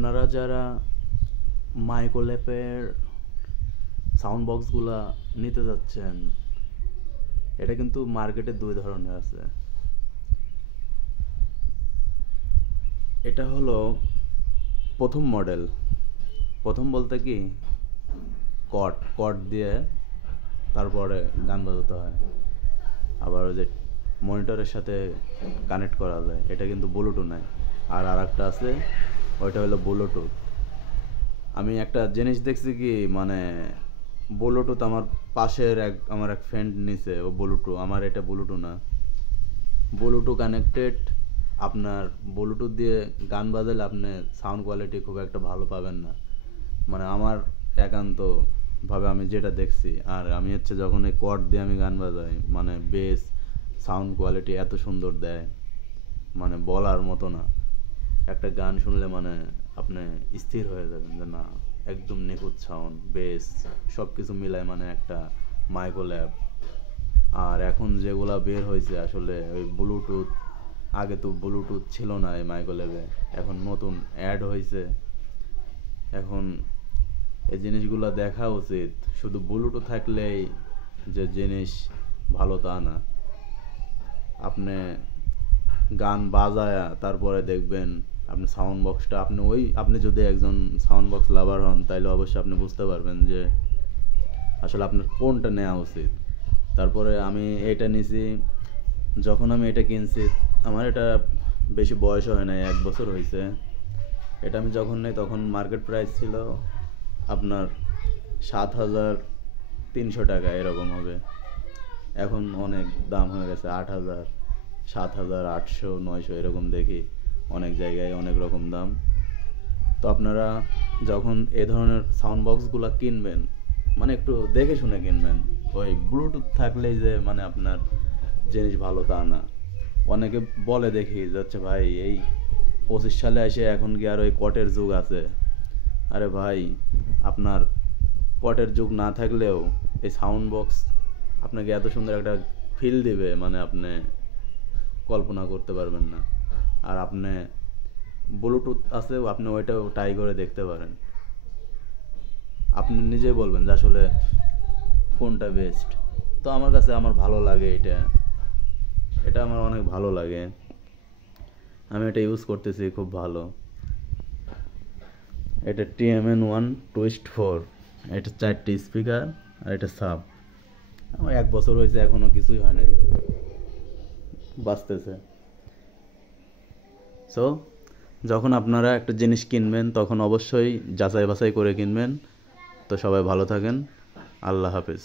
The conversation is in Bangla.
আপনারা যারা মাইক্রোল্যাপের সাউন্ড বক্সগুলা নিতে যাচ্ছেন, এটা কিন্তু মার্কেটে দুই ধরনের আছে। এটা হলো প্রথম মডেল। প্রথম বলতে কি, কর্ড দিয়ে তারপরে গান বাজাতে হয়। আবার ওই যে মনিটরের সাথে কানেক্ট করা যায়, এটা কিন্তু ব্লুটুথ নয়। আর আরেকটা আছে, ওইটা হলো ব্লুটুথ। আমি একটা জিনিস দেখছি কি, মানে ব্লুটুথ আমার পাশের আমার এক ফ্রেন্ড নিছে, ও ব্লুটুথ, আমার এটা ব্লুটুথ না। ব্লুটুথ কানেক্টেড, আপনার ব্লুটুথ দিয়ে গান বাজালে আপনি সাউন্ড কোয়ালিটি খুব একটা ভালো পাবেন না, মানে আমার একান্তভাবে আমি যেটা দেখছি। আর আমি হচ্ছে যখন এই কর্ড দিয়ে আমি গান বাজাই, মানে বেস সাউন্ড কোয়ালিটি এত সুন্দর দেয়, মানে বলার মতো না। একটা গান শুনলে মানে আপনি স্থির হয়ে যাবেন যে না, একদম নিখুঁত সাউন্ড, বেস সব কিছু মিলায় মানে একটা মাইক্রোল্যাব। আর এখন যেগুলা বের হয়েছে আসলে ওই ব্লুটুথ, আগে তো ব্লুটুথ ছিল না এই মাইক্রোল্যাবে, এখন নতুন অ্যাড হয়েছে। এখন এই জিনিসগুলো দেখা উচিত। শুধু ব্লুটুথ থাকলেই যে জিনিস ভালো তা না। আপনি গান বাজায়া তারপরে দেখবেন আপনি সাউন্ড বক্সটা, আপনি যদি একজন সাউন্ড বক্স লাভার হন, তাহলে অবশ্যই আপনি বুঝতে পারবেন যে আসলে আপনার কোনটা নেওয়া উচিত। তারপরে আমি এটা নিছি, যখন আমি এটা কিনছি আমার এটা বেশি বয়স হয় নাই, 1 বছর হয়েছে। এটা আমি যখন নেই তখন মার্কেট প্রাইস ছিল আপনার 7,300 টাকা এরকম হবে। এখন অনেক দাম হয়ে গেছে, 8,000, 7,000, 800, 900 এরকম দেখি অনেক জায়গায় অনেক রকম দাম। তো আপনারা যখন এ ধরনের সাউন্ড বক্সগুলো কিনবেন, মানে একটু দেখে শুনে কিনবেন। ওই ব্লুটুথ থাকলেই যে মানে আপনার জিনিস ভালো তা না। অনেকে বলে দেখি যাচ্ছে ভাই এই 25 সালে এসে এখন কি আর ওই কটের যুগ আছে? আরে ভাই, আপনার কটের যুগ না থাকলেও এই সাউন্ড বক্স আপনাকে এত সুন্দর একটা ফিল দিবে, মানে আপনি কল্পনা করতে পারবেন না। আর আপনি ব্লুটুথ আছে, আপনি ওইটাও ট্রাই করে দেখতে পারেন, আপনি নিজেই বলবেন যে আসলে কোনটা বেস্ট। তো আমার কাছে আমার ভালো লাগে এটা আমার অনেক ভালো লাগে, আমি এটা ইউজ করতেছি, খুব ভালো। এটা TMN1 টুইস্ট 4, এটা 4টি স্পিকার আর এটা সাব। আমার 1 বছর হয়েছে, এখনো কিছুই হয় নাই, বাঁচতেছে। সো যখন আপনারা একটা জিনিস কিনবেন তখন অবশ্যই যাচাই বাছাই করে কিনবেন। তো সবাই ভালো থাকেন, আল্লাহ হাফেজ।